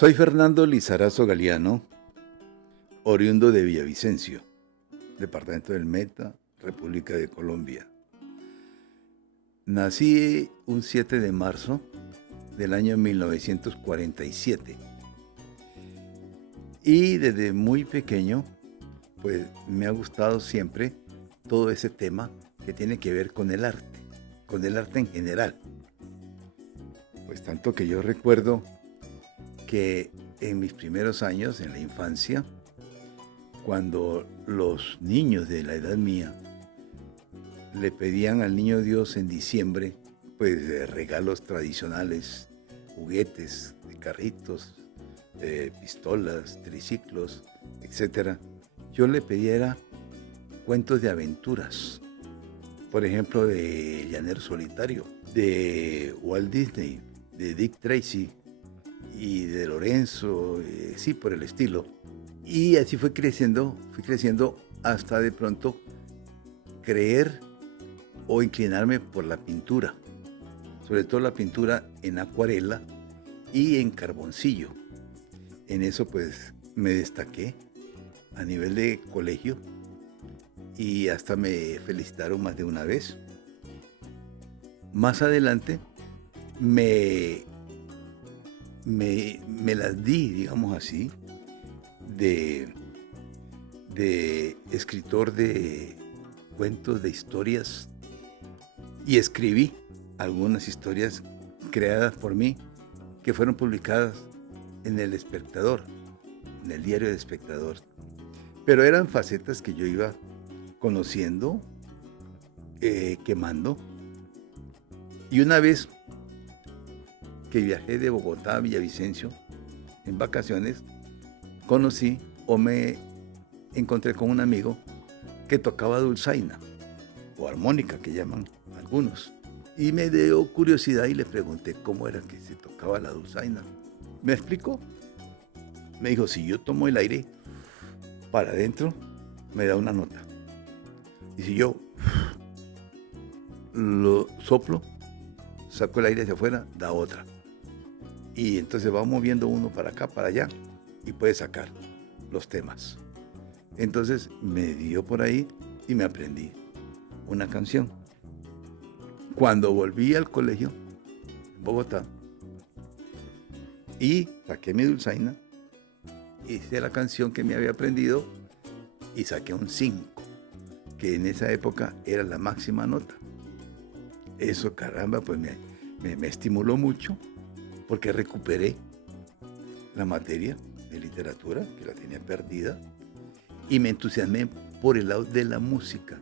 Soy Fernando Lizarazo Galeano, oriundo de Villavicencio, departamento del Meta, República de Colombia. Nací un 7 de marzo del año 1947 y desde muy pequeño pues me ha gustado siempre todo ese tema que tiene que ver con el arte en general. Pues tanto que yo recuerdo que en mis primeros años, en la infancia, cuando los niños de la edad mía le pedían al niño Dios en diciembre, pues regalos tradicionales, juguetes, carritos, pistolas, triciclos, etc. Yo le pedía cuentos de aventuras, por ejemplo, de Llanero Solitario, de Walt Disney, de Dick Tracy y de Lorenzo, sí, por el estilo. Y así fui creciendo hasta de pronto creer o inclinarme por la pintura, sobre todo la pintura en acuarela y en carboncillo. En eso pues me destaqué a nivel de colegio y hasta me felicitaron más de una vez. Más adelante me las di, digamos así, de escritor de cuentos, de historias, y escribí algunas historias creadas por mí que fueron publicadas en El Espectador, en el diario El Espectador. Pero eran facetas que yo iba conociendo, quemando. Y una vez que viajé de Bogotá a Villavicencio en vacaciones, conocí o me encontré con un amigo que tocaba dulzaina o armónica, que llaman algunos. Y me dio curiosidad y le pregunté cómo era que se tocaba la dulzaina. Me explicó. Me dijo, si yo tomo el aire para adentro, me da una nota. Y si yo lo soplo, saco el aire hacia afuera, da otra. Y entonces va moviendo uno para acá, para allá, y puede sacar los temas. Entonces me dio por ahí y me aprendí una canción. Cuando volví al colegio en Bogotá y saqué mi dulzaina, hice la canción que me había aprendido y saqué un 5, que en esa época era la máxima nota. Eso, caramba, pues me estimuló mucho porque recuperé la materia de literatura, que la tenía perdida, y me entusiasmé por el lado de la música,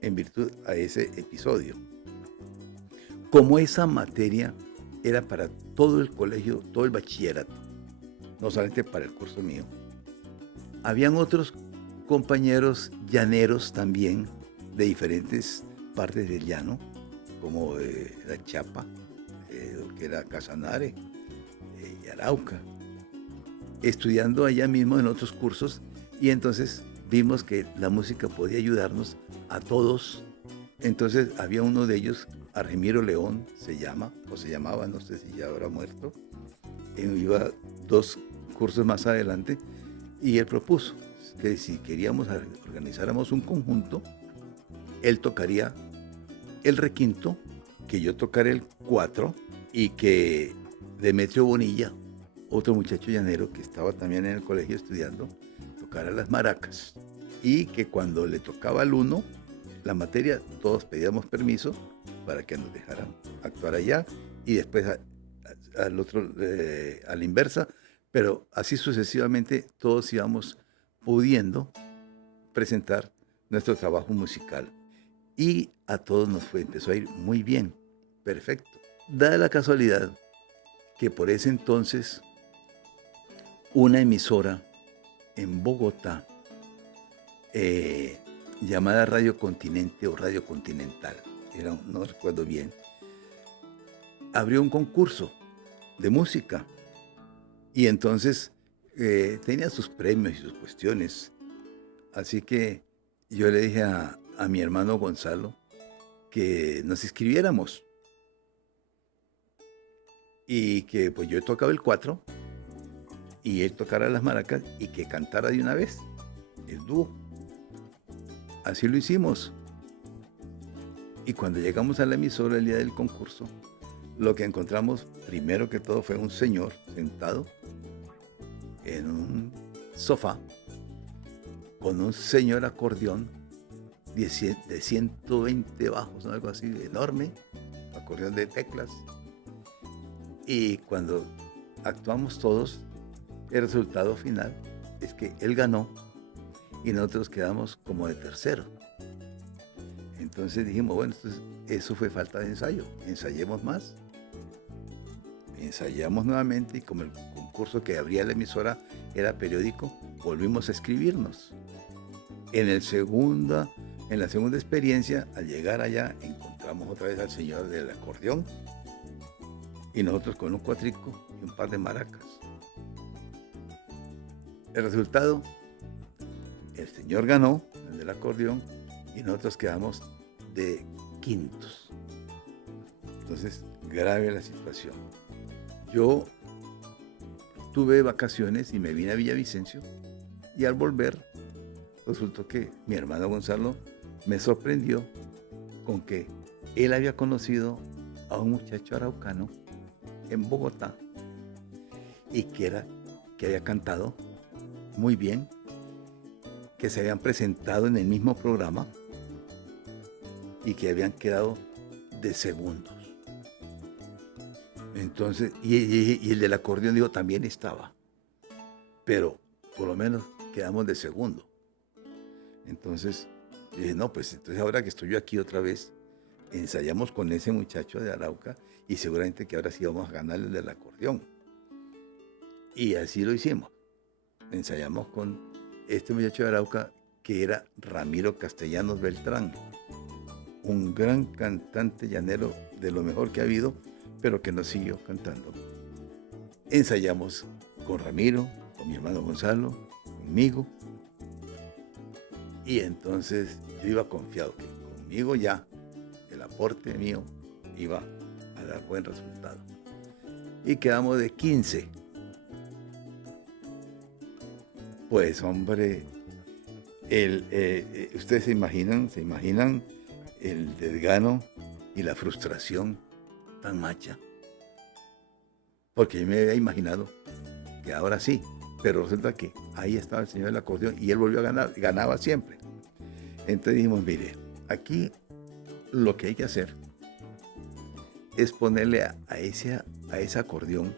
en virtud a ese episodio. Como esa materia era para todo el colegio, todo el bachillerato, no solamente para el curso mío, habían otros compañeros llaneros también, de diferentes partes del llano, como la Chapa, que era Casanare, y Arauca, estudiando allá mismo en otros cursos, y entonces vimos que la música podía ayudarnos a todos. Entonces había uno de ellos, Argemiro León se llama, o se llamaba, no sé si ya habrá muerto, iba 2 cursos más adelante, y él propuso que si queríamos organizáramos un conjunto, él tocaría el requinto, que yo tocaré el 4, y que Demetrio Bonilla, otro muchacho llanero que estaba también en el colegio estudiando, tocara las maracas, y que cuando le tocaba al 1 la materia, todos pedíamos permiso para que nos dejaran actuar allá, y después al otro, a la inversa, pero así sucesivamente todos íbamos pudiendo presentar nuestro trabajo musical. Y a todos nos empezó a ir muy bien, perfecto. Dada la casualidad que por ese entonces una emisora en Bogotá, llamada Radio Continente o Radio Continental, no recuerdo bien, abrió un concurso de música y entonces tenía sus premios y sus cuestiones. Así que yo le dije a mi hermano Gonzalo que nos inscribiéramos y que pues yo tocaba el 4 y él tocara las maracas y que cantara de una vez el dúo. Así lo hicimos. Y cuando llegamos a la emisora el día del concurso, lo que encontramos primero que todo fue un señor sentado en un sofá con un señor acordeón de 120 bajos, ¿no? Algo así, enorme, acordeón de teclas. Y cuando actuamos todos, el resultado final es que él ganó y nosotros quedamos como de tercero. Entonces dijimos, bueno, entonces eso fue falta de ensayo, ensayemos más. Ensayamos nuevamente y como el concurso que abría la emisora era periódico, volvimos a escribirnos. En la segunda experiencia, al llegar allá, encontramos otra vez al señor del acordeón y nosotros con un cuatrico y un par de maracas. El resultado, el señor ganó, el del acordeón, y nosotros quedamos de quintos. Entonces, grave la situación. Yo tuve vacaciones y me vine a Villavicencio y al volver resultó que mi hermano Gonzalo me sorprendió con que él había conocido a un muchacho araucano en Bogotá y que había cantado muy bien, que se habían presentado en el mismo programa y que habían quedado de segundos. Entonces, y el del acordeón dijo, también estaba, pero por lo menos quedamos de segundo. Entonces, dije, no, pues entonces ahora que estoy yo aquí otra vez, ensayamos con ese muchacho de Arauca y seguramente que ahora sí vamos a ganar el del acordeón. Y así lo hicimos. Ensayamos con este muchacho de Arauca que era Ramiro Castellanos Beltrán, un gran cantante llanero de lo mejor que ha habido, pero que nos siguió cantando. Ensayamos con Ramiro, con mi hermano Gonzalo, conmigo, y entonces yo iba confiado que conmigo ya el aporte mío iba a dar buen resultado. Y quedamos de 15. Pues hombre, ustedes se imaginan el desgano y la frustración tan macha. Porque yo me había imaginado que ahora sí, pero resulta que ahí estaba el señor del acordeón y él volvió a ganar, ganaba siempre. Entonces dijimos, mire, aquí lo que hay que hacer es ponerle a ese acordeón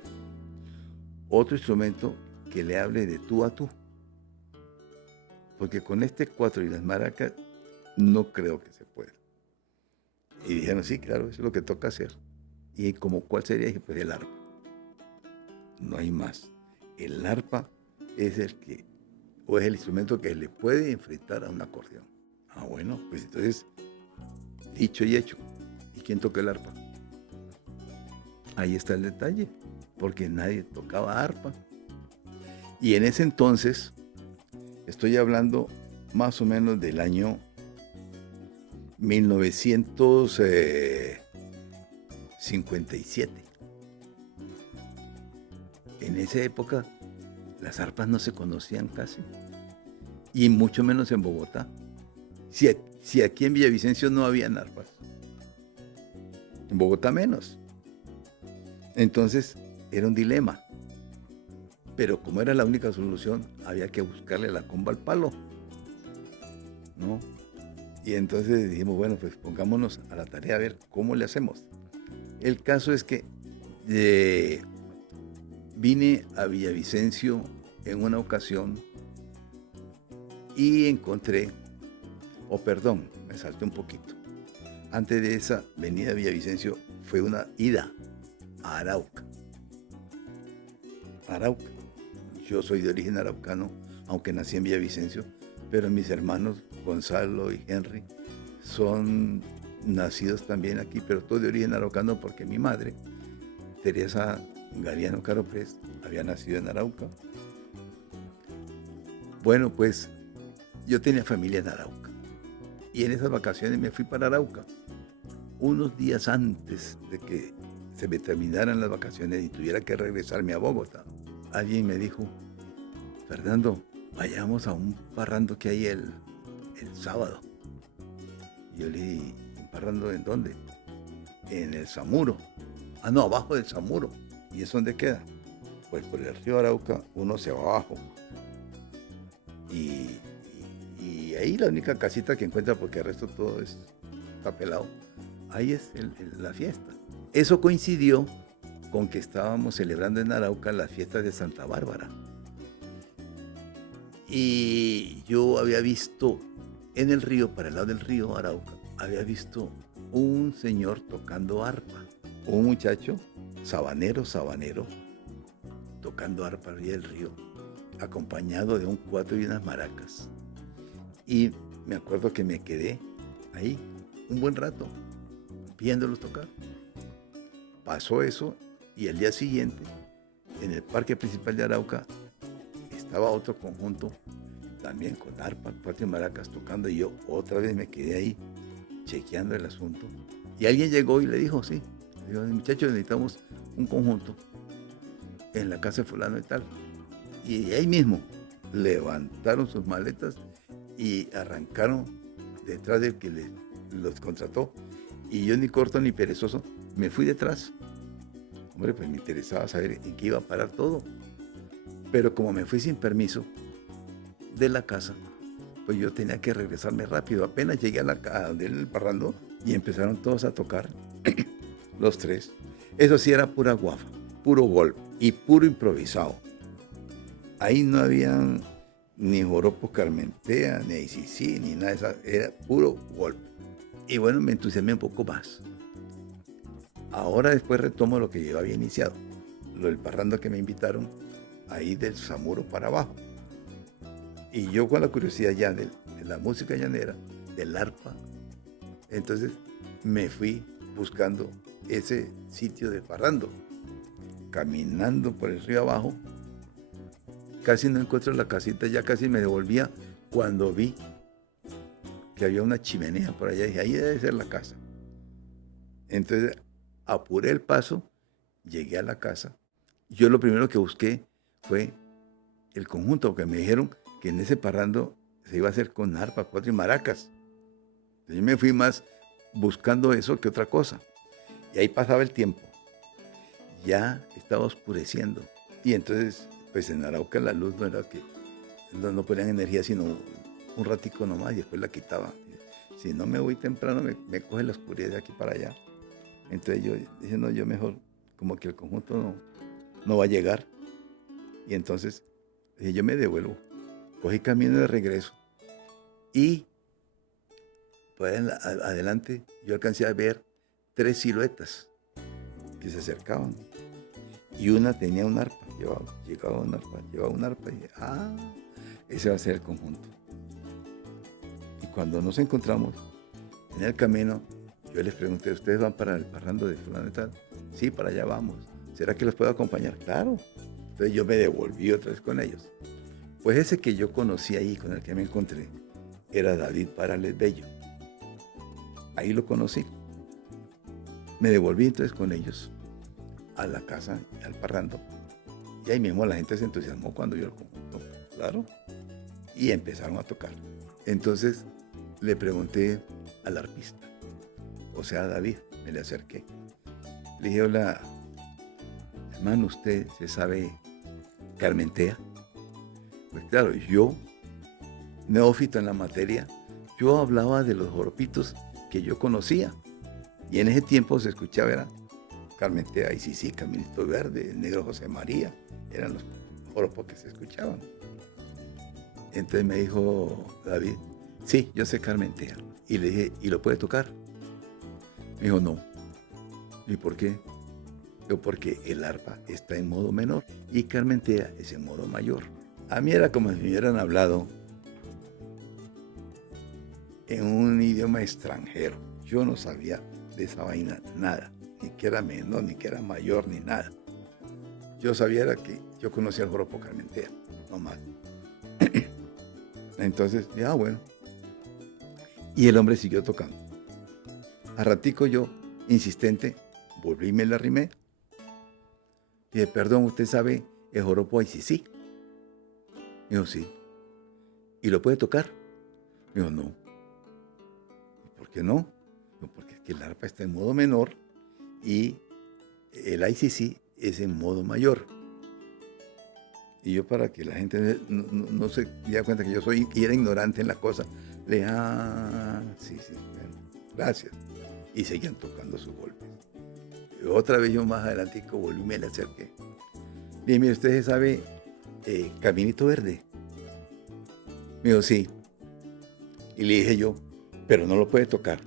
otro instrumento que le hable de tú a tú. Porque con este cuatro y las maracas no creo que se pueda. Y dijeron, sí, claro, eso es lo que toca hacer. Y como, ¿cuál sería? Dije, pues el arpa. No hay más. El arpa es es el instrumento que le puede enfrentar a un acordeón. Ah, bueno, pues entonces, dicho y hecho. ¿Y quién toca el arpa? Ahí está el detalle, porque nadie tocaba arpa. Y en ese entonces, estoy hablando más o menos del año 1957. En esa época las arpas no se conocían casi, y mucho menos en Bogotá. Si aquí en Villavicencio no habían arpas, en Bogotá menos. Entonces era un dilema. Pero como era la única solución, había que buscarle la comba al palo, ¿no? Y entonces dijimos, bueno, pues pongámonos a la tarea a ver cómo le hacemos. El caso es que vine a Villavicencio en una ocasión y encontré, me salté un poquito. Antes de esa venida a Villavicencio fue una ida a Arauca. Yo soy de origen araucano, aunque nací en Villavicencio, pero mis hermanos Gonzalo y Henry son nacidos también aquí, pero todos de origen araucano porque mi madre, Teresa Galiano Caro Pérez, había nacido en Arauca. Bueno, pues yo tenía familia en Arauca y en esas vacaciones me fui para Arauca. Unos días antes de que se me terminaran las vacaciones y tuviera que regresarme a Bogotá, alguien me dijo, Fernando, vayamos a un parrando que hay el sábado. Y yo le dije, ¿un parrando en dónde? En el Samuro. Ah, no, abajo del Samuro. ¿Y eso dónde queda? Pues por el río Arauca uno se va abajo. Y ahí la única casita que encuentra, porque el resto todo está pelado, ahí es la fiesta. Eso coincidió con que estábamos celebrando en Arauca las fiestas de Santa Bárbara. Y yo había visto en el río, para el lado del río Arauca, había visto un señor tocando arpa. Un muchacho, sabanero, tocando arpa arriba del río, acompañado de un cuatro y unas maracas. Y me acuerdo que me quedé ahí un buen rato, viéndolos tocar. Pasó eso y al día siguiente, en el parque principal de Arauca, estaba otro conjunto, también con arpa, cuatro y maracas tocando, y yo otra vez me quedé ahí, chequeando el asunto. Y alguien llegó y le dijo, sí, le dijo, muchachos, necesitamos un conjunto en la casa de fulano y tal. Y ahí mismo levantaron sus maletas y arrancaron detrás del que los contrató. Y yo, ni corto ni perezoso, me fui detrás. Hombre, pues me interesaba saber en qué iba a parar todo. Pero como me fui sin permiso de la casa, pues yo tenía que regresarme rápido. Apenas llegué a donde era el parrando y empezaron todos a tocar, los tres. Eso sí era pura guafa, puro golpe y puro improvisado. Ahí no habían ni joropo Carmentea, ni ACC, ni nada de eso. Era puro golpe. Y bueno, me entusiasmé un poco más. Ahora después retomo lo que yo había iniciado. Lo del parrando que me invitaron, ahí del Samuro para abajo. Y yo con la curiosidad ya de la música llanera, del arpa, entonces me fui buscando ese sitio de parrando. Caminando por el río abajo, casi no encuentro la casita, ya casi me devolvía cuando vi que había una chimenea por allá. Y dije, ahí debe ser la casa. Entonces apuré el paso, llegué a la casa. Yo lo primero que busqué fue el conjunto, porque me dijeron que en ese parrando se iba a hacer con arpa, cuatro y maracas. Entonces yo me fui más buscando eso que otra cosa. Y ahí pasaba el tiempo. Ya estaba oscureciendo. Y entonces, pues en Arauca la luz no era que no ponían energía, sino un ratico nomás y después la quitaban. Si no me voy temprano, me coge la oscuridad de aquí para allá. Entonces yo dije, no, yo mejor, como que el conjunto no va a llegar. Y entonces dije, yo me devuelvo. Cogí camino de regreso. Y pues adelante yo alcancé a ver 3 siluetas que se acercaban. Y una tenía un arpa, llevaba un arpa. Y dije, ese va a ser el conjunto. Y cuando nos encontramos en el camino, yo les pregunté, ¿ustedes van para el parrando de fulano y tal? Sí, para allá vamos. ¿Será que los puedo acompañar? Claro. Entonces yo me devolví otra vez con ellos. Pues ese que yo conocí ahí, con el que me encontré, era David Parales Bello. Ahí lo conocí. Me devolví entonces con ellos a la casa, al parrando. Y ahí mismo la gente se entusiasmó cuando vio el conjunto, claro. Y empezaron a tocar. Entonces le pregunté al arpista, o sea, a David, me le acerqué. Le dije, hola, hermano, ¿usted se sabe Carmentea? Pues claro, yo, neófito en la materia, yo hablaba de los joropitos que yo conocía. Y en ese tiempo se escuchaba, era Carmentea, y sí, Caminito Verde, el Negro José María, eran los joropos que se escuchaban. Entonces me dijo David, sí, yo sé Carmentea. Y le dije, ¿y lo puede tocar? Me dijo, no. ¿Y por qué? Yo, porque el arpa está en modo menor y Carmentea es en modo mayor. A mí era como si me hubieran hablado en un idioma extranjero. Yo no sabía de esa vaina nada, ni que era menor, ni que era mayor, ni nada. Yo sabía era que yo conocía el joropo Carmentea, no más. Entonces, bueno. Y el hombre siguió tocando. A ratico yo, insistente, volví y me la arrimé. Y dije, perdón, ¿usted sabe el joropo sí. Me dijo, sí. ¿Y lo puede tocar? Me dijo, no. ¿Y por qué no? Dijo, porque es que el arpa está en modo menor y el ICC es en modo mayor. Y yo, para que la gente no se diera cuenta que yo era ignorante en la cosa, le dije, sí, bueno, gracias. Y seguían tocando sus golpes. Y otra vez yo más adelante volví y me le acerqué. Le dije, mire, ¿usted sabe Caminito Verde? Me dijo, sí. Y le dije yo, pero no lo puede tocar.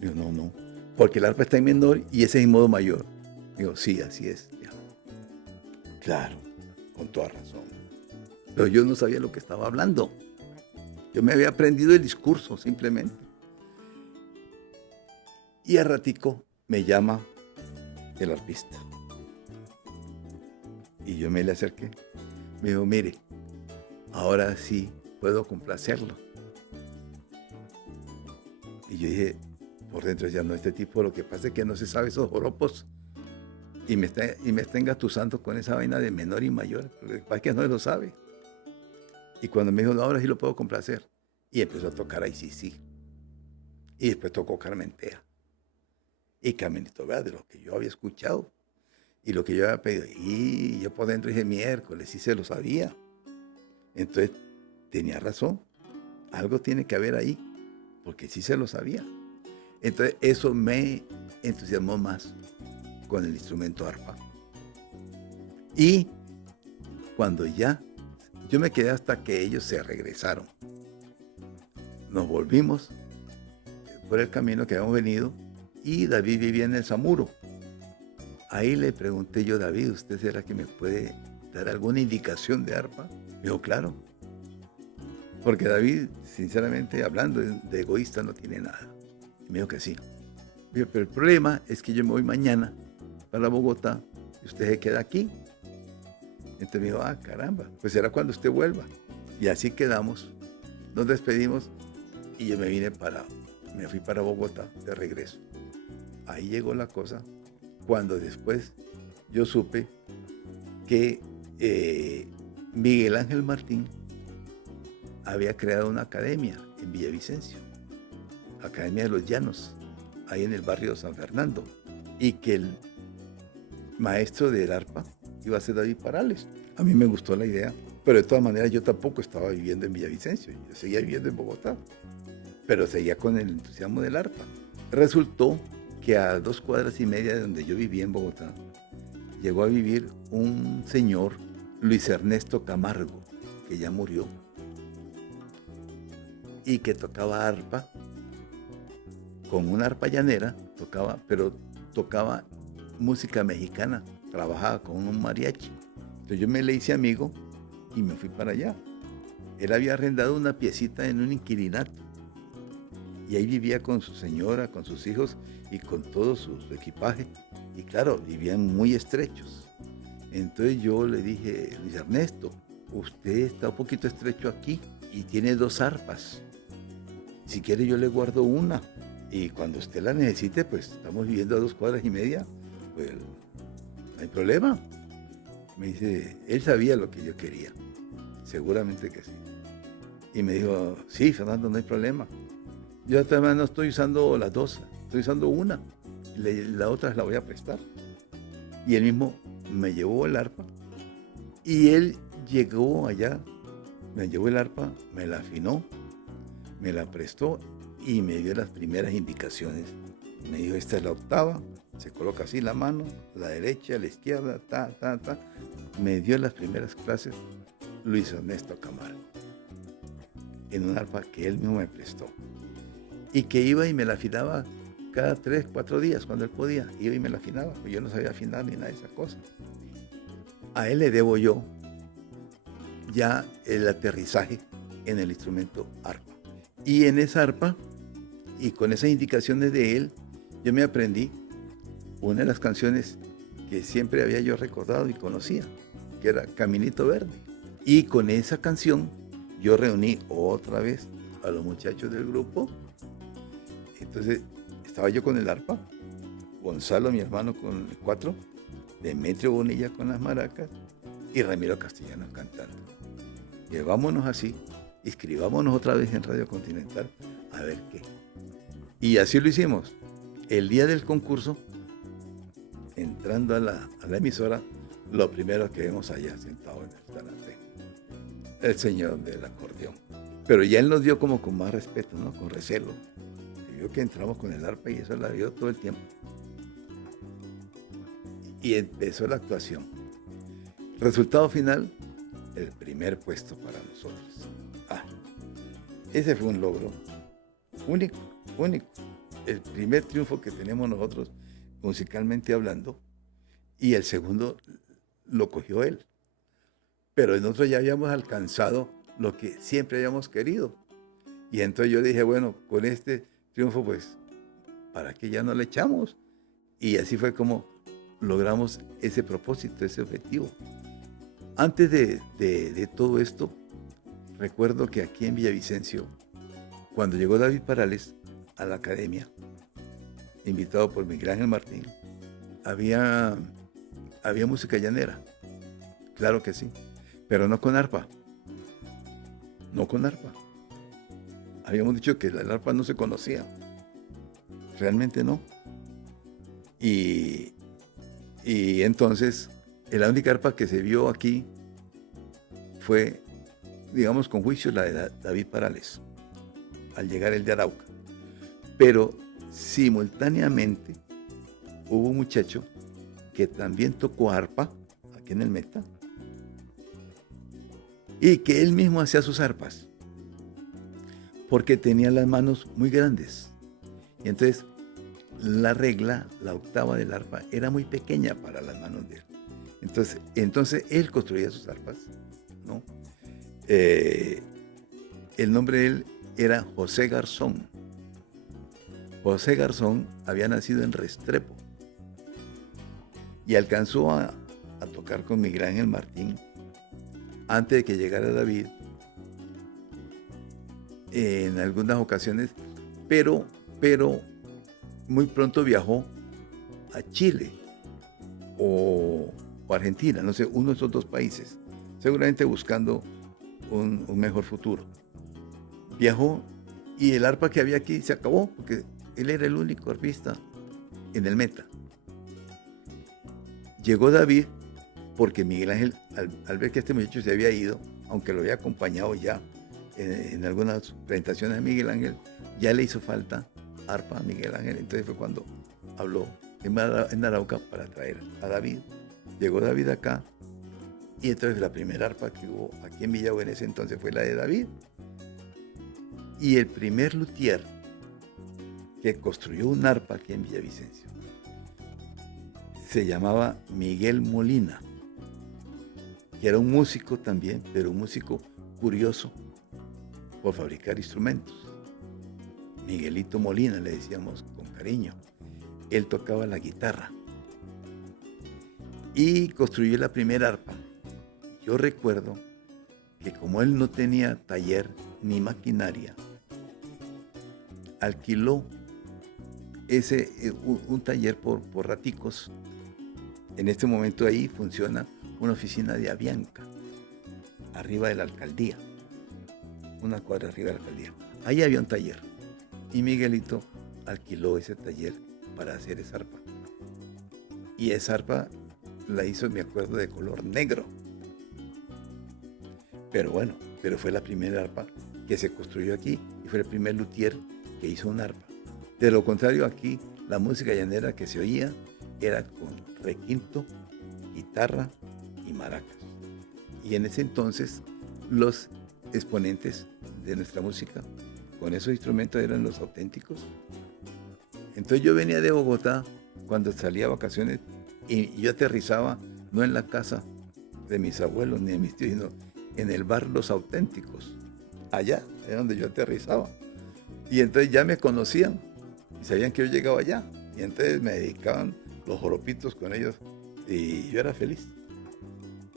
Me dijo, no, porque el arpa está en menor y ese es en modo mayor. Me dijo, sí, así es. Claro, con toda razón. Pero yo no sabía lo que estaba hablando. Yo me había aprendido el discurso, simplemente. Y a ratico me llama el arpista. Y yo me le acerqué. Me dijo, mire, ahora sí puedo complacerlo. Y yo dije, por dentro decía, no, este tipo lo que pasa es que no se sabe esos joropos y me está engatusando con esa vaina de menor y mayor. Lo que pasa es que no lo sabe. Y cuando me dijo, no, ahora sí lo puedo complacer. Y empezó a tocar ahí sí. Y después tocó Carmentea. Y Caminito Verde, lo que yo había escuchado y lo que yo había pedido. Y yo por dentro dije, miércoles, sí se lo sabía. Entonces, tenía razón. Algo tiene que haber ahí, porque sí se lo sabía. Entonces, eso me entusiasmó más con el instrumento arpa. Y cuando ya, yo me quedé hasta que ellos se regresaron. Nos volvimos por el camino que habíamos venido y David vivía en el Samuro. Ahí le pregunté yo, David, ¿usted será que me puede dar alguna indicación de arpa? Me dijo, claro. Porque David, sinceramente hablando, de egoísta no tiene nada. Y me dijo que sí. Me dijo, pero el problema es que yo me voy mañana para Bogotá y usted se queda aquí. Entonces me dijo, caramba, pues será cuando usted vuelva. Y así quedamos. Nos despedimos y yo me fui para Bogotá de regreso. Ahí llegó la cosa cuando después yo supe que Miguel Ángel Martín había creado una academia en Villavicencio, Academia de los Llanos, ahí en el barrio San Fernando, y que el maestro del arpa iba a ser David Parales. A mí me gustó la idea, pero de todas maneras yo tampoco estaba viviendo en Villavicencio, yo seguía viviendo en Bogotá, pero seguía con el entusiasmo del arpa. Resultó que a 2 cuadras y media de donde yo vivía en Bogotá, llegó a vivir un señor, Luis Ernesto Camargo, que ya murió, y que tocaba arpa, con una arpa llanera, pero tocaba música mexicana, trabajaba con un mariachi. Entonces yo me le hice amigo y me fui para allá. Él había arrendado una piecita en un inquilinato y ahí vivía con su señora, con sus hijos y con todo su equipaje. Y claro, vivían muy estrechos. Entonces yo le dije, Luis Ernesto, usted está un poquito estrecho aquí y tiene 2 arpas. Si quiere yo le guardo una. Y cuando usted la necesite, pues estamos viviendo a 2 cuadras y media, pues no hay problema. Me dice, él sabía lo que yo quería. Seguramente que sí. Y me dijo, sí, Fernando, no hay problema. Yo también no estoy usando las 2, estoy usando una. La otra la voy a prestar. Y él mismo me llevó el arpa. Y él llegó allá, me llevó el arpa, me la afinó, me la prestó y me dio las primeras indicaciones. Me dijo, esta es la octava, se coloca así la mano, la derecha, la izquierda, ta. Me dio las primeras clases Luis Ernesto Camargo, en un arpa que él mismo me prestó. Y que iba y me la afinaba cada 3, 4 días, cuando él podía. Iba y me la afinaba, pues yo no sabía afinar ni nada de esas cosas. A él le debo yo ya el aterrizaje en el instrumento arpa. Y en esa arpa, y con esas indicaciones de él, yo me aprendí una de las canciones que siempre había yo recordado y conocía, que era Caminito Verde. Y con esa canción yo reuní otra vez a los muchachos del grupo. Entonces estaba yo con el arpa, Gonzalo, mi hermano, con el 4, Demetrio Bonilla con las maracas, y Ramiro Castellanos cantando. Y vámonos así, inscribámonos otra vez en Radio Continental a ver qué. Y así lo hicimos. El día del concurso, entrando a la emisora, lo primero que vemos allá sentado en el restaurante, el señor del acordeón. Pero ya él nos dio como con más respeto, ¿no? Con recelo. Y vio que entramos con el arpa y eso la dio todo el tiempo. Y empezó la actuación. Resultado final, el primer puesto para nosotros. Ese fue un logro único. El primer triunfo que tenemos nosotros, musicalmente hablando, y el segundo lo cogió él. Pero nosotros ya habíamos alcanzado lo que siempre habíamos querido. Y entonces yo dije, bueno, con este triunfo, pues, ¿para qué ya no le echamos? Y así fue como logramos ese propósito, ese objetivo. Antes de todo esto, recuerdo que aquí en Villavicencio, cuando llegó David Parales a la academia, invitado por Miguel Ángel Martín, había música llanera, claro que sí, pero no con arpa. No con arpa. Habíamos dicho que el arpa no se conocía. Realmente no. Y entonces, la única arpa que se vio aquí fue, digamos, con juicio la de David Parales, al llegar el de Arauca. Pero simultáneamente hubo un muchacho que también tocó arpa aquí en el Meta y que él mismo hacía sus arpas porque tenía las manos muy grandes. Y entonces la regla, la octava del arpa, era muy pequeña para las manos de él. Entonces él construía sus arpas, ¿no? El nombre de él era José Garzón. José Garzón había nacido en Restrepo y alcanzó a tocar con Miguel Ángel Martín antes de que llegara David en algunas ocasiones, pero muy pronto viajó a Chile o Argentina, no sé, uno de esos dos países, seguramente buscando un mejor futuro. Viajó y el arpa que había aquí se acabó porque él era el único arpista en el Meta. Llegó David porque Miguel Ángel, al ver que este muchacho se había ido, aunque lo había acompañado ya en algunas presentaciones de Miguel Ángel, ya le hizo falta arpa a Miguel Ángel. Entonces fue cuando habló en Arauca para traer a David. Llegó David acá y entonces la primera arpa que hubo aquí en Villagüe en ese entonces fue la de David. Y el primer luthier que construyó un arpa aquí en Villavicencio se llamaba Miguel Molina, que era un músico también, pero un músico curioso por fabricar instrumentos. Miguelito Molina le decíamos con cariño. Él tocaba la guitarra y construyó la primera arpa. Yo recuerdo que como él no tenía taller ni maquinaria, alquiló un taller por raticos. En este momento ahí funciona una oficina de Avianca, arriba de la alcaldía, una cuadra arriba de la alcaldía. Ahí había un taller y Miguelito alquiló ese taller para hacer esa arpa. Y esa arpa la hizo, me acuerdo, de color negro. Pero bueno, fue la primera arpa que se construyó aquí y fue el primer luthier que hizo un arpa. De lo contrario, aquí la música llanera que se oía era con requinto, guitarra y maracas. Y en ese entonces los exponentes de nuestra música con esos instrumentos eran los auténticos. Entonces yo venía de Bogotá cuando salía a vacaciones y yo aterrizaba no en la casa de mis abuelos ni de mis tíos, sino en el bar Los Auténticos. Allá era donde yo aterrizaba. Y entonces ya me conocían y sabían que yo llegaba allá. Y entonces me dedicaban los joropitos con ellos y yo era feliz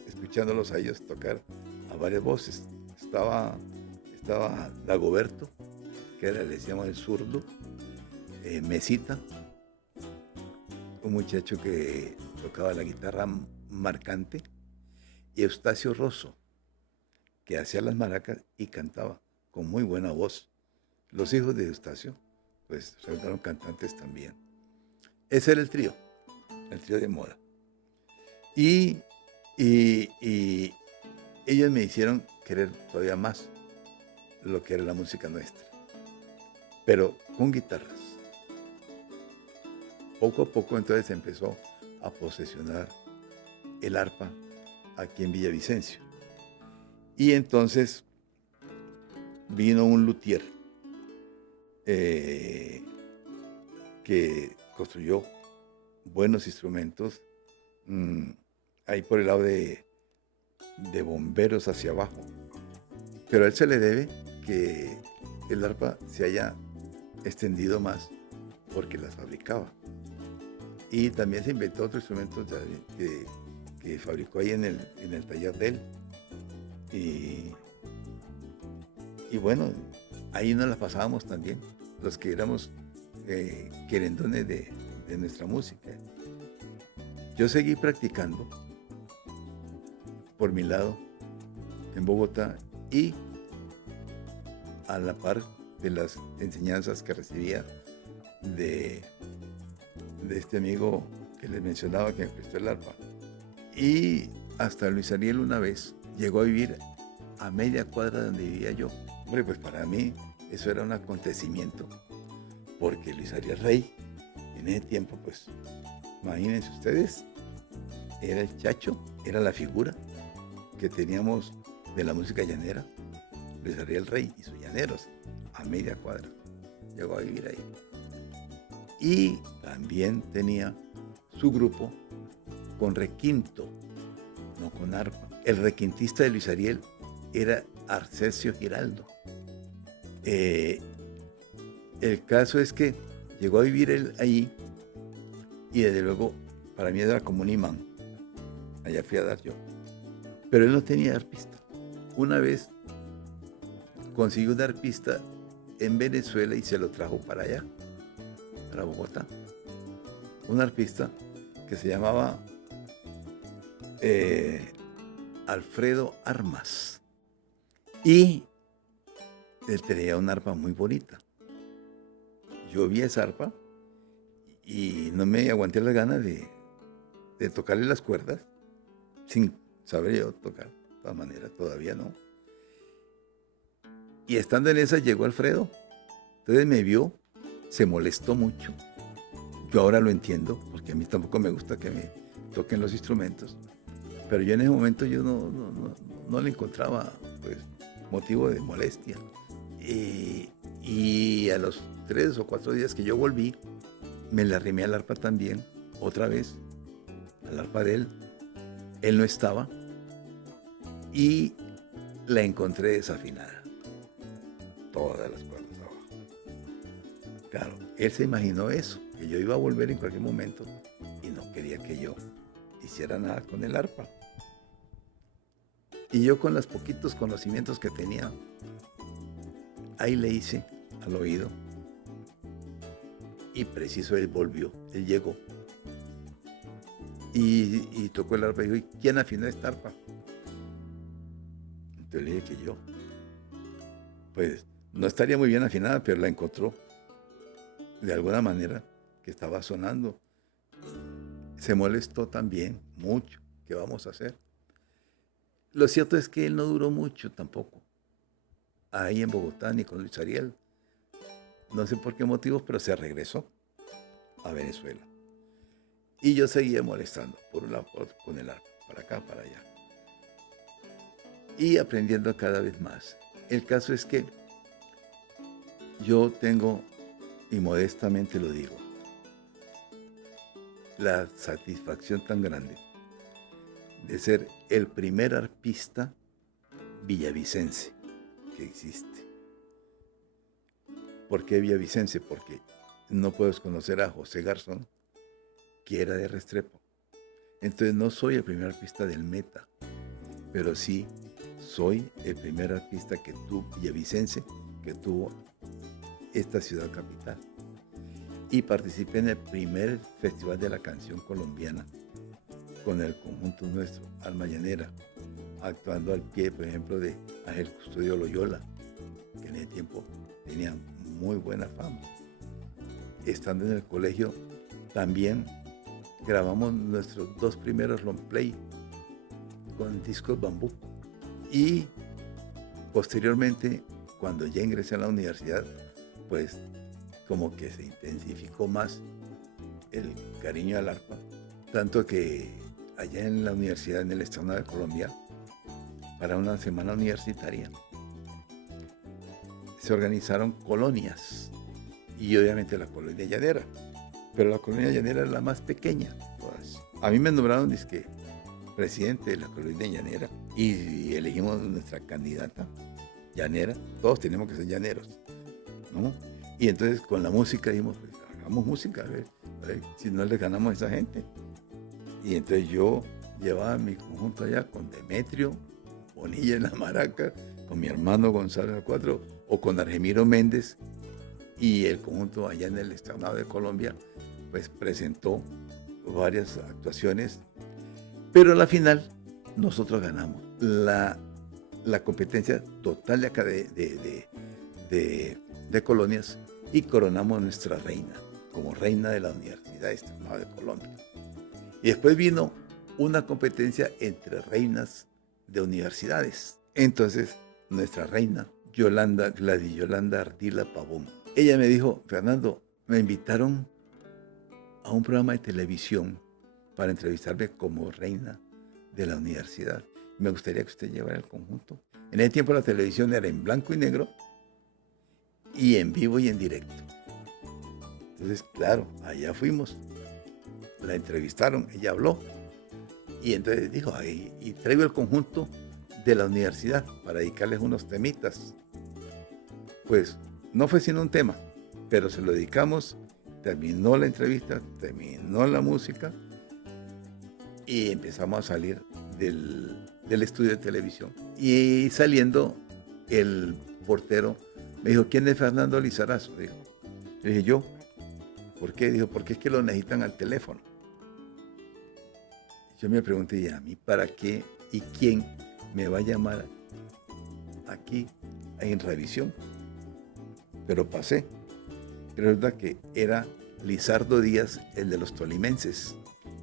escuchándolos a ellos tocar a varias voces. Estaba Dagoberto, que le decíamos el zurdo, Mesita, un muchacho que tocaba la guitarra marcante, y Eustacio Rosso, que hacía las maracas y cantaba con muy buena voz. Los hijos de Eustacio, pues, resultaron cantantes también. Ese era el trío de moda. Y, y ellos me hicieron querer todavía más lo que era la música nuestra, pero con guitarras. Poco a poco entonces empezó a posesionar el arpa aquí en Villavicencio. Y entonces vino un luthier que construyó buenos instrumentos ahí por el lado de Bomberos hacia abajo. Pero a él se le debe que el arpa se haya extendido más porque las fabricaba. Y también se inventó otros instrumentos que fabricó ahí en el taller de él. Y bueno, ahí nos la pasábamos también, los que éramos querendones de nuestra música. Yo seguí practicando por mi lado en Bogotá y a la par de las enseñanzas que recibía de este amigo que les mencionaba que me prestó el arpa. Y hasta Luis Ariel una vez llegó a vivir a media cuadra de donde vivía yo. Hombre, pues para mí eso era un acontecimiento, porque Luis Ariel Rey, en ese tiempo, pues, imagínense ustedes, era el chacho, era la figura que teníamos de la música llanera. Luis Ariel Rey y sus llaneros, a media cuadra, llegó a vivir ahí. Y también tenía su grupo con requinto, no con arpa. El requintista de Luis Ariel era Arcesio Giraldo. El caso es que llegó a vivir él ahí y desde luego para mí era como un imán. Allá fui a dar yo. Pero él no tenía arpista. Una vez consiguió un arpista en Venezuela y se lo trajo para allá, para Bogotá. Un arpista que se llamaba Alfredo Armas. Y él tenía una arpa muy bonita. Yo vi esa arpa y no me aguanté las ganas de tocarle las cuerdas, sin saber yo tocar, de todas maneras, todavía no. Y estando en esa llegó Alfredo, entonces me vio, se molestó mucho. Yo ahora lo entiendo, porque a mí tampoco me gusta que me toquen los instrumentos. Pero yo en ese momento yo no le encontraba pues, motivo de molestia. Y a los 3 o 4 días que yo volví, me le arrimé al arpa también, otra vez, al arpa de él. Él no estaba y la encontré desafinada. Todas las cuerdas abajo. Claro, él se imaginó eso, que yo iba a volver en cualquier momento y no quería que yo hiciera nada con el arpa. Y yo con los poquitos conocimientos que tenía, ahí le hice al oído y preciso él volvió, él llegó y tocó el arpa y dijo, ¿y quién afinó esta arpa? Entonces le dije que yo. Pues no estaría muy bien afinada, pero la encontró de alguna manera que estaba sonando. Se molestó también mucho. ¿Qué vamos a hacer? Lo cierto es que él no duró mucho tampoco ahí en Bogotá ni con Luis Ariel. No sé por qué motivos, pero se regresó a Venezuela. Y yo seguía molestando, por un lado, con el arpa, para acá, para allá. Y aprendiendo cada vez más. El caso es que yo tengo, y modestamente lo digo, la satisfacción tan grande de ser el primer arpista villavicense que existe. ¿Por qué villavicense? Porque no puedes conocer a José Garzón, que era de Restrepo. Entonces no soy el primer arpista del Meta, pero sí soy el primer arpista villavicense que tuvo esta ciudad capital. Y participé en el primer Festival de la Canción Colombiana con el conjunto nuestro, Alma Llanera, actuando al pie, por ejemplo, de Ángel Custodio Loyola, que en ese tiempo tenía muy buena fama. Estando en el colegio, también grabamos nuestros 2 primeros long play con discos bambú. Y posteriormente, cuando ya ingresé a la universidad, pues como que se intensificó más el cariño al arpa, tanto que allá en la universidad, en el Estado de Colombia, para una semana universitaria, se organizaron colonias, y obviamente la colonia llanera, pero la colonia llanera era la más pequeña. Pues, a mí me nombraron dizque presidente de la colonia llanera y elegimos nuestra candidata llanera. Todos tenemos que ser llaneros, ¿no? Y entonces con la música dijimos, pues hagamos música, a ver si no le ganamos a esa gente. Y entonces yo llevaba mi conjunto allá con Demetrio Bonilla en la maraca, con mi hermano Gonzalo en el cuatro, o con Argemiro Méndez, y el conjunto allá en el Estado de Colombia, pues presentó varias actuaciones, pero a la final nosotros ganamos la competencia total de acá de colonias, y coronamos a nuestra reina como reina de la Universidad de Estado de Colombia. Y después vino una competencia entre reinas de universidades. Entonces, nuestra reina, Gladys Yolanda Ardila Pavón, ella me dijo, Fernando, me invitaron a un programa de televisión para entrevistarme como reina de la universidad. Me gustaría que usted llevara el conjunto. En ese tiempo la televisión era en blanco y negro y en vivo y en directo. Entonces, claro, allá fuimos. La entrevistaron, ella habló. Y entonces dijo, y traigo el conjunto de la universidad para dedicarles unos temitas. Pues no fue sino un tema, pero se lo dedicamos. Terminó la entrevista, terminó la música y empezamos a salir del estudio de televisión. Y saliendo, el portero me dijo, ¿quién es Fernando Lizarazo? Dijo. Le dije, yo. ¿Por qué? Dijo, porque es que lo necesitan al teléfono. Yo me pregunté, ¿y a mí para qué y quién me va a llamar aquí en revisión? Pero pasé. Resulta que era Lizardo Díaz, el de los tolimenses.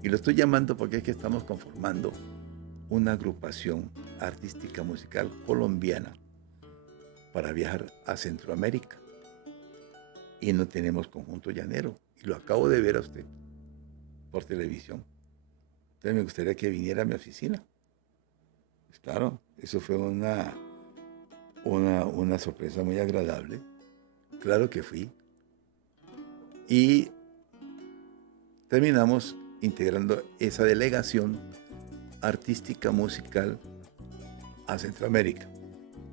Y lo estoy llamando porque es que estamos conformando una agrupación artística musical colombiana para viajar a Centroamérica. Y no tenemos conjunto llanero. Y lo acabo de ver a usted por televisión. Entonces me gustaría que viniera a mi oficina. Pues claro, eso fue una sorpresa muy agradable. Claro que fui. Y terminamos integrando esa delegación artística musical a Centroamérica,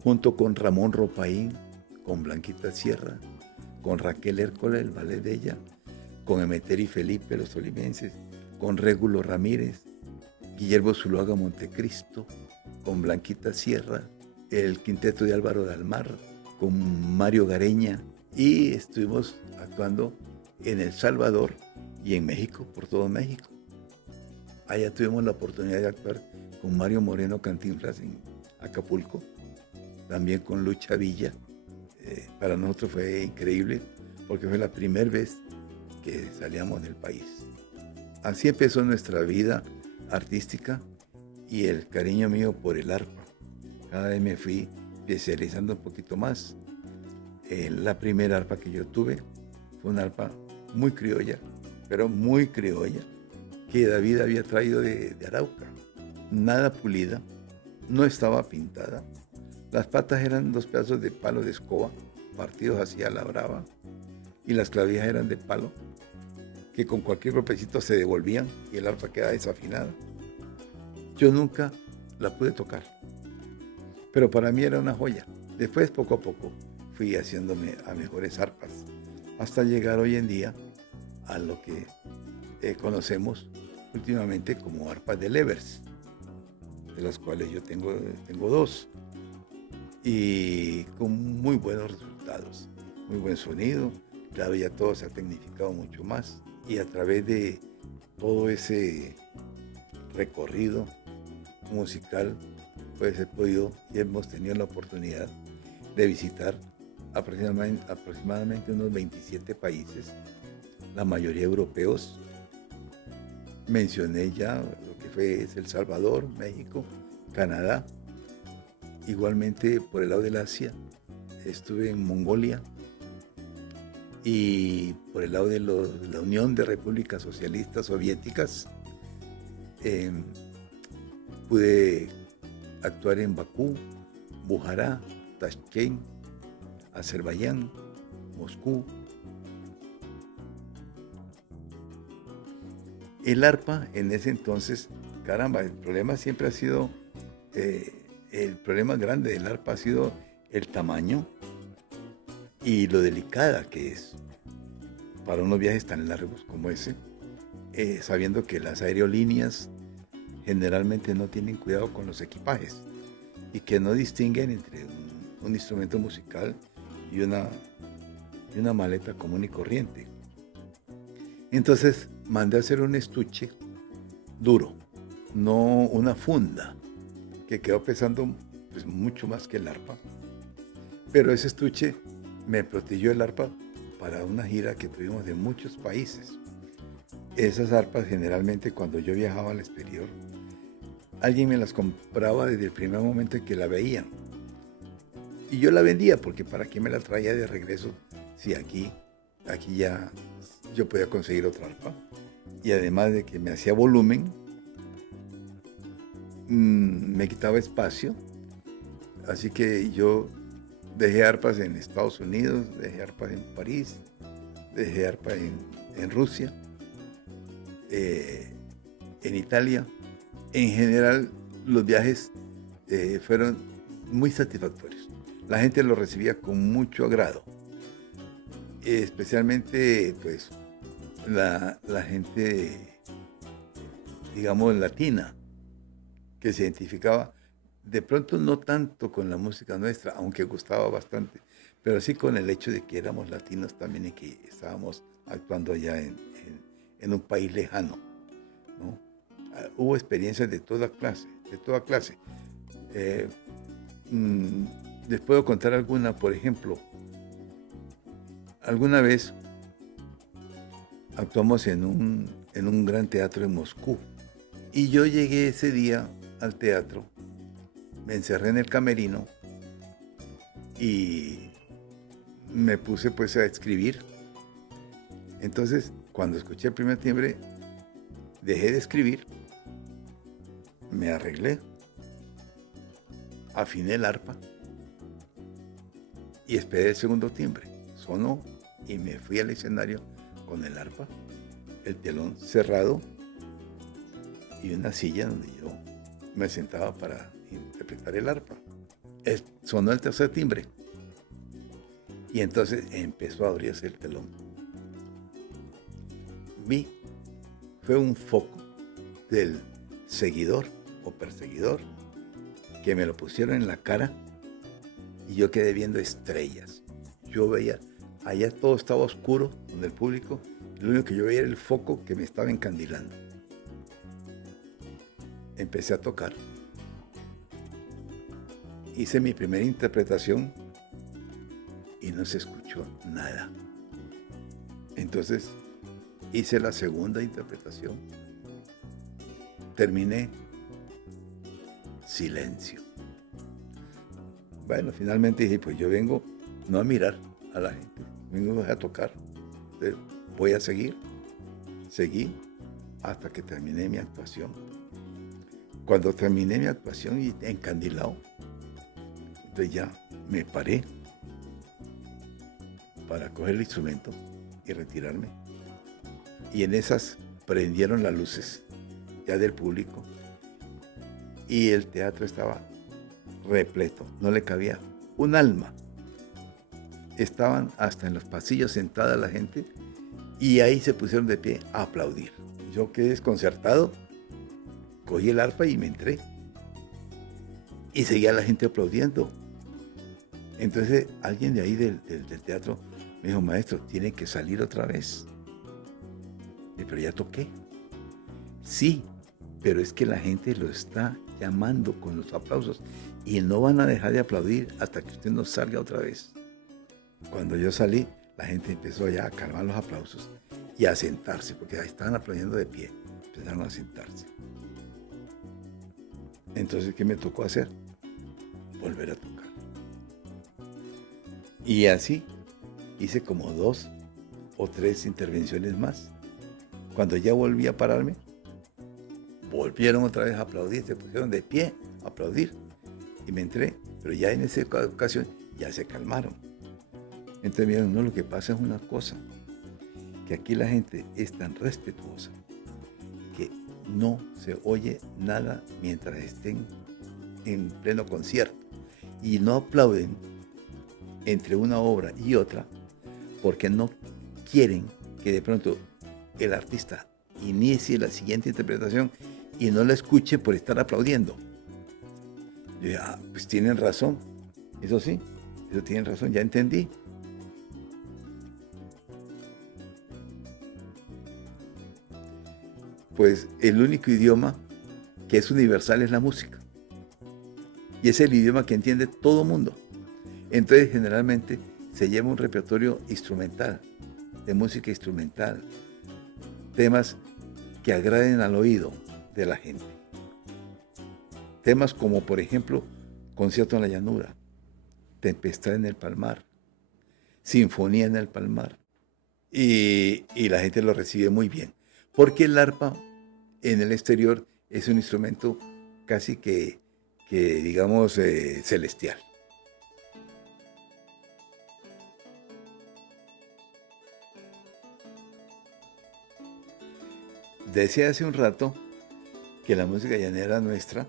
junto con Ramón Ropaín, con Blanquita Sierra, con Raquel Hércole, el ballet de ella, con Emeteri Felipe, los tolimenses, con Régulo Ramírez, Guillermo Zuluaga Montecristo, con Blanquita Sierra, el quinteto de Álvaro Dalmar, con Mario Gareña, y estuvimos actuando en El Salvador y en México, por todo México. Allá tuvimos la oportunidad de actuar con Mario Moreno Cantinflas en Acapulco, también con Lucha Villa. Para nosotros fue increíble porque fue la primera vez que salíamos del país. Así empezó nuestra vida artística y el cariño mío por el arpa. Cada vez me fui especializando un poquito más. La primera arpa que yo tuve fue una arpa muy criolla, pero muy criolla, que David había traído de Arauca. Nada pulida, no estaba pintada. Las patas eran 2 pedazos de palo de escoba, partidos así a la brava, y las clavijas eran de palo, que con cualquier golpecito se devolvían y el arpa quedaba desafinada. Yo nunca la pude tocar, pero para mí era una joya. Después, poco a poco, fui haciéndome a mejores arpas, hasta llegar hoy en día a lo que conocemos últimamente como arpas de levers, de las cuales yo tengo 2, y con muy buenos resultados, muy buen sonido. Claro, ya todo se ha tecnificado mucho más, y a través de todo ese recorrido musical pues he podido y hemos tenido la oportunidad de visitar aproximadamente unos 27 países, la mayoría europeos. Mencioné ya lo que fue El Salvador, México, Canadá. Igualmente por el lado del Asia, estuve en Mongolia, y por el lado de la Unión de Repúblicas Socialistas Soviéticas, pude actuar en Bakú, Bujará, Tashkent, Azerbaiyán, Moscú. El arpa en ese entonces, caramba, el problema siempre ha sido, el problema grande del arpa ha sido el tamaño y lo delicada que es para unos viajes tan largos como ese, sabiendo que las aerolíneas generalmente no tienen cuidado con los equipajes y que no distinguen entre un instrumento musical y una maleta común y corriente. Entonces mandé a hacer un estuche duro, no una funda, que quedó pesando pues, mucho más que el arpa. Pero ese estuche me protegió el arpa para una gira que tuvimos de muchos países. Esas arpas generalmente cuando yo viajaba al exterior, alguien me las compraba desde el primer momento en que la veían. Y yo la vendía porque para qué me la traía de regreso si aquí ya yo podía conseguir otra arpa. Y además de que me hacía volumen, me quitaba espacio. Así que yo dejé arpas en Estados Unidos, dejé arpas en París, dejé arpas en Rusia, en Italia. En general, los viajes fueron muy satisfactorios. La gente lo recibía con mucho agrado. Especialmente, pues, la gente, digamos, latina, que se identificaba, de pronto no tanto con la música nuestra, aunque gustaba bastante, pero sí con el hecho de que éramos latinos también y que estábamos actuando allá en un país lejano, ¿no? Hubo experiencias de toda clase, de toda clase. Les puedo contar alguna, por ejemplo, alguna vez actuamos en un gran teatro en Moscú y yo llegué ese día al teatro, me encerré en el camerino y me puse pues a escribir. Entonces, cuando escuché el primer timbre, dejé de escribir, me arreglé, afiné el arpa y esperé el segundo timbre. Sonó y me fui al escenario con el arpa, el telón cerrado y una silla donde yo me sentaba para interpretar el arpa. Sonó el tercer timbre y entonces empezó a abrirse el telón. Fue un foco del seguidor o perseguidor que me lo pusieron en la cara y yo quedé viendo estrellas. Yo veía, allá todo estaba oscuro donde el público, lo único que yo veía era el foco que me estaba encandilando. Empecé a tocar. Hice mi primera interpretación y no se escuchó nada. Entonces hice la segunda interpretación. Terminé. Silencio. Bueno, finalmente dije, pues yo vengo no a mirar a la gente, vengo a tocar. Entonces, voy a seguir. Seguí hasta que terminé mi actuación. Cuando terminé mi actuación y encandilado, entonces ya me paré para coger el instrumento y retirarme. Y en esas prendieron las luces ya del público y el teatro estaba repleto, no le cabía un alma. Estaban hasta en los pasillos sentada la gente y ahí se pusieron de pie a aplaudir. Yo quedé desconcertado, cogí el arpa y me entré. Y seguía la gente aplaudiendo. Entonces alguien de ahí del teatro me dijo, maestro, tiene que salir otra vez. Pero ya toqué. Sí, pero es que la gente lo está llamando con los aplausos y no van a dejar de aplaudir hasta que usted no salga otra vez. Cuando yo salí, la gente empezó ya a calmar los aplausos y a sentarse, porque ahí estaban aplaudiendo de pie, empezaron a sentarse. Entonces, ¿qué me tocó hacer? Volver a tocar. Y así hice como 2 o 3 intervenciones más. Cuando ya volví a pararme, volvieron otra vez a aplaudir, se pusieron de pie a aplaudir. Y me entré, pero ya en esa ocasión ya se calmaron. Entonces me dijeron, no, lo que pasa es una cosa, que aquí la gente es tan respetuosa que no se oye nada mientras estén en pleno concierto. Y no aplauden entre una obra y otra porque no quieren que de pronto el artista inicie la siguiente interpretación y no la escuche por estar aplaudiendo. Yo dije, pues tienen razón. Eso sí, eso tienen razón, ya entendí. Pues el único idioma que es universal es la música. Y es el idioma que entiende todo mundo. Entonces, generalmente, se lleva un repertorio instrumental, de música instrumental, temas que agraden al oído de la gente. Temas como, por ejemplo, Concierto en la Llanura, Tempestad en el Palmar, Sinfonía en el Palmar. Y la gente lo recibe muy bien. Porque el arpa en el exterior es un instrumento casi que digamos, celestial. Decía hace un rato que la música llanera nuestra,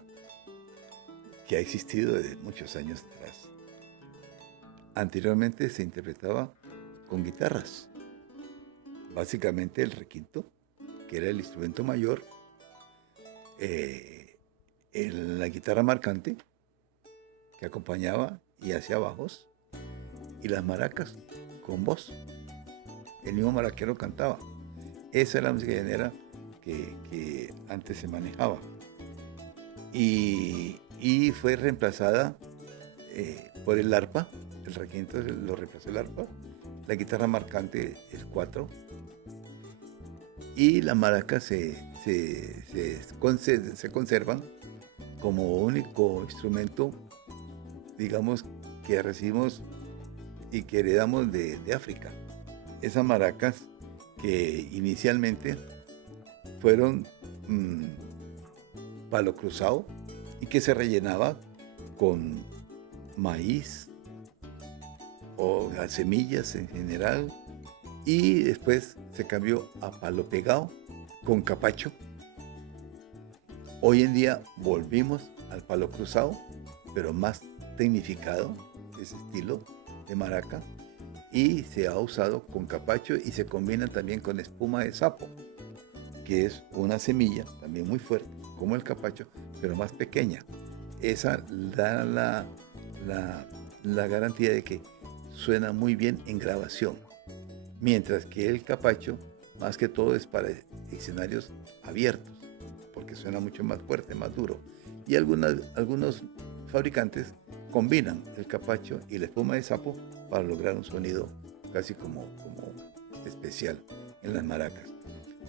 que ha existido desde muchos años atrás, anteriormente se interpretaba con guitarras. Básicamente el requinto, que era el instrumento mayor, la guitarra marcante, que acompañaba y hacía bajos, y las maracas con voz. El mismo maraquero cantaba. Esa es la música llanera que antes se manejaba. Y fue reemplazada por el arpa. El requinto lo reemplazó el arpa. La guitarra marcante el 4. Y las maracas se conservan como único instrumento, digamos, que recibimos y que heredamos de África. Esas maracas que inicialmente fueron palo cruzado y que se rellenaba con maíz o semillas en general, y después se cambió a palo pegado con capacho. Hoy en día volvimos al palo cruzado, pero más tecnificado, ese estilo de maraca, y se ha usado con capacho y se combina también con espuma de sapo, que es una semilla también muy fuerte, como el capacho, pero más pequeña. Esa da la garantía de que suena muy bien en grabación, mientras que el capacho, más que todo, es para escenarios abiertos, porque suena mucho más fuerte, más duro. Y algunos fabricantes combinan el capacho y la espuma de sapo para lograr un sonido casi como especial en las maracas.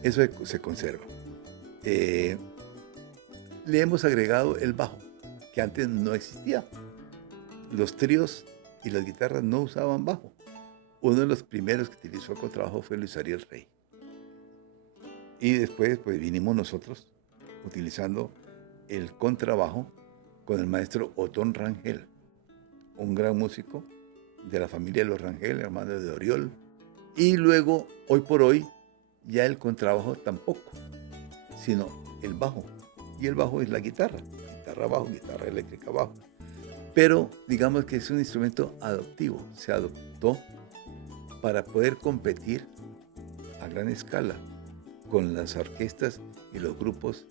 Eso se conserva. Le hemos agregado el bajo, que antes no existía. Los tríos y las guitarras no usaban bajo. Uno de los primeros que utilizó el contrabajo fue Luis Ariel Rey. Y después pues vinimos nosotros utilizando el contrabajo con el maestro Otón Rangel, un gran músico de la familia de los Rangel, hermano de Oriol. Y luego, hoy por hoy, ya el contrabajo tampoco, sino el bajo. Y el bajo es la guitarra bajo, guitarra eléctrica bajo. Pero digamos que es un instrumento adoptivo, se adoptó para poder competir a gran escala con las orquestas y los grupos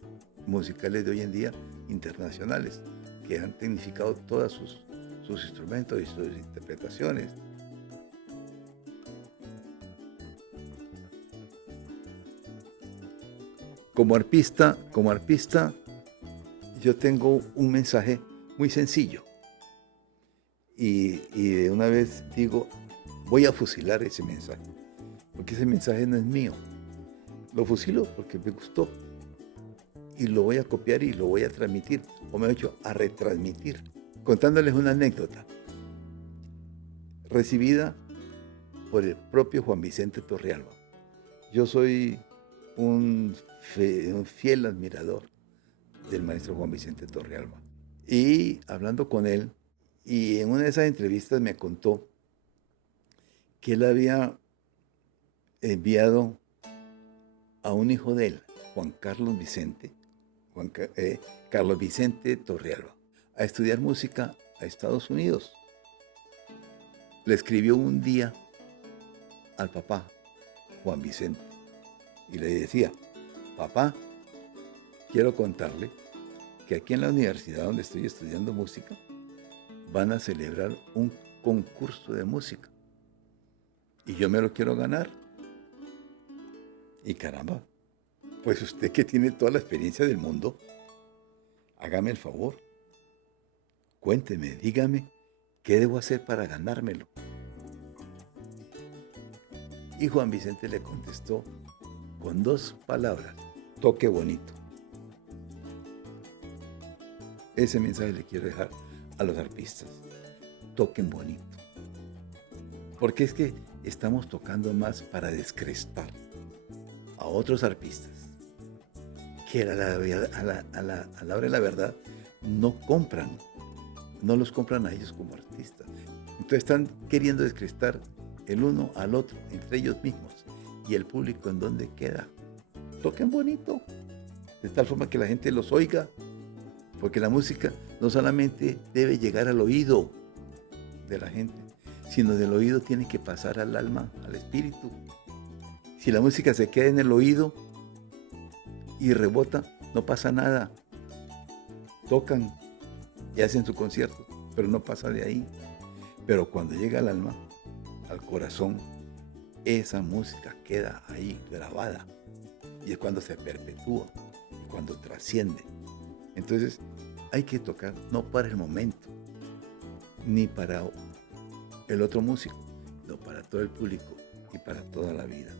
musicales de hoy en día internacionales, que han tecnificado todos sus instrumentos y sus interpretaciones. Como arpista, yo tengo un mensaje muy sencillo. Y de una vez digo, voy a fusilar ese mensaje, porque ese mensaje no es mío. Lo fusilo porque me gustó y lo voy a copiar y lo voy a transmitir, o mejor dicho, a retransmitir, contándoles una anécdota recibida por el propio Juan Vicente Torrealba. Yo soy un fiel admirador del maestro Juan Vicente Torrealba. Y hablando con él, y en una de esas entrevistas me contó que él había enviado a un hijo de él, Carlos Vicente Torrealba, a estudiar música a Estados Unidos. Le escribió un día al papá, Juan Vicente, y le decía, papá, quiero contarle que aquí en la universidad donde estoy estudiando música, van a celebrar un concurso de música. Y yo me lo quiero ganar. Y caramba, pues usted que tiene toda la experiencia del mundo, hágame el favor. Cuénteme, dígame, ¿qué debo hacer para ganármelo? Y Juan Vicente le contestó con 2 palabras, toque bonito. Ese mensaje le quiero dejar a los arpistas. Toquen bonito. Porque es que estamos tocando más para descrestar a otros arpistas que a la hora de la verdad no los compran a ellos como artistas. Entonces están queriendo descrestar el uno al otro, entre ellos mismos. ¿Y el público en dónde queda? Toquen bonito, de tal forma que la gente los oiga. Porque la música no solamente debe llegar al oído de la gente, sino del oído tiene que pasar al alma, al espíritu. Si la música se queda en el oído y rebota, no pasa nada. Tocan y hacen su concierto, pero no pasa de ahí. Pero cuando llega al alma, al corazón, esa música queda ahí grabada. Y es cuando se perpetúa, cuando trasciende. Entonces, hay que tocar no para el momento, ni para el otro músico, sino para todo el público y para toda la vida.